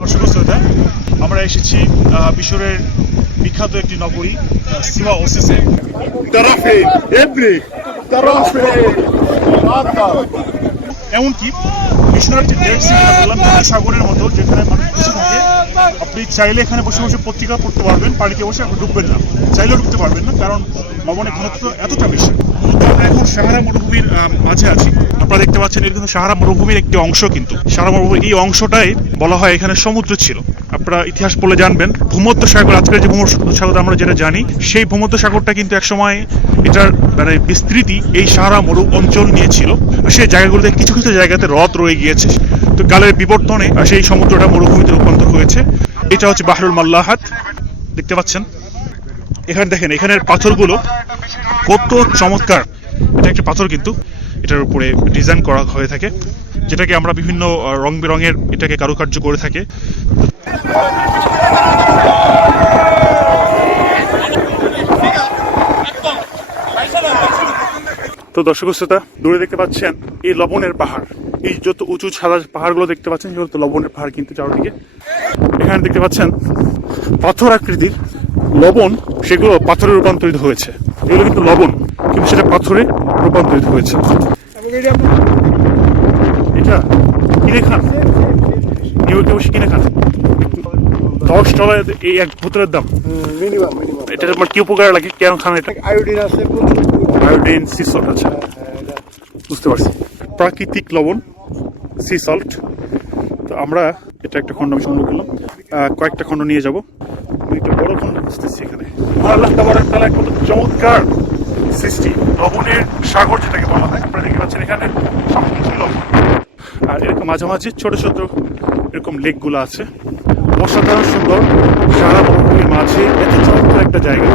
দর্শক শ্রোতা, আমরা এসেছি মিশরের বিখ্যাত একটি নগরী সিওয়া ওসিসে। এমনকি মিশরের যে ডেড সি বললাম, সাগরের মতো, যেখানে মানুষ বসে থাকে। আপনি চাইলে এখানে বসে বসে পত্রিকা পড়তে পারবেন, পানিতে বসে আপনি ডুববেন না, চাইলেও ডুবতে পারবেন না, কারণ লবণের ঘনত্ব এতটা বেশি। আমরা এখন সাহারা মরুভূমির মাঝে আছি। আপনারা দেখতে পাচ্ছেন, এটা কিন্তু সাহারা মরুভূমির একটি অংশ। কিন্তু সাহারা মরুভূমির এই অংশটাই বলা হয় এখানে সমুদ্র ছিল। আপনারা ইতিহাস পড়লে জানবেন, ভূমধ্য সাগর, আজকের যে ভূমধ্য সাগর আমরা যেটা জানি, সেই ভূমধ্য সাগরটা কিন্তু একসময় এটার মানে বিস্তৃতি এই সাহারা মরু অঞ্চল নিয়েছিল। সেই জায়গাগুলোতে কিছু কিছু জায়গাতে হ্রদ রয়ে গিয়েছে। তো কালের বিবর্তনে সেই সমুদ্রটা মরুভূমিতে রূপান্তর হয়েছে। এটা হচ্ছে বাহরুল মাল্লাহাত, দেখতে পাচ্ছেন। এখানে দেখেন, এখানের পাথরগুলো কত চমৎকার। এটা একটা পাথর, কিন্তু এটার উপরে ডিজাইন করা হয়ে থাকে, যেটাকে আমরা বিভিন্ন রং বেরঙের এটাকে কারুকার্য করে থাকে। তো দর্শক শ্রোতা, দূরে দেখতে পাচ্ছেন এই লবণের পাহাড়। এই যত উঁচু সাদা পাহাড়গুলো দেখতে পাচ্ছেন, সেগুলো তো লবণের পাহাড় কিন্তু চারদিকে। এখানে দেখতে পাচ্ছেন পাথর আকৃতির লবণ, সেগুলো পাথরে রূপান্তরিত হয়েছে। এগুলো কিন্তু লবণ, কিন্তু সেটা পাথরে রূপান্তরিত হয়েছে। এটা কিনে খান, নিউ ইয়র্কে বসে কিনে খান। $10 এই এক বোতলের দাম। এটা আমার কি উপকার লাগে, কেন খান এটা? আয়োডিন আছে, আয়োডিন, সি সল্ট। আচ্ছা, বুঝতে পারছি। প্রাকৃতিক লবণ, সি সল্ট। তো আমরা এটা একটা খণ্ড আমি সংগ্রহ করলাম, কয়েকটা খণ্ড নিয়ে যাব। একটা বড় খণ্ড বুঝতেছি এখানে। আল্লাহ তাবারাক তাআলা কত চমৎকার সৃষ্টি, লবণের সাগর যেটাকে বলা হয়। আপনারা দেখতে পাচ্ছেন এখানে সবকিছু লবণ, আর এরকম মাঝামাঝি ছোট ছোট এরকম লেকগুলো আছে। অসাধারণ সুন্দর সারা মরুভূমির মাঝে এত চমৎকার একটা জায়গা।